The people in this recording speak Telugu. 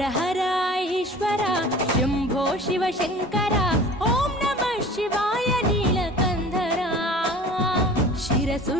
हर हर ईश्वर शंभो शिव शंकर ओम नमः शिवाय नीलकंधरा शिरसु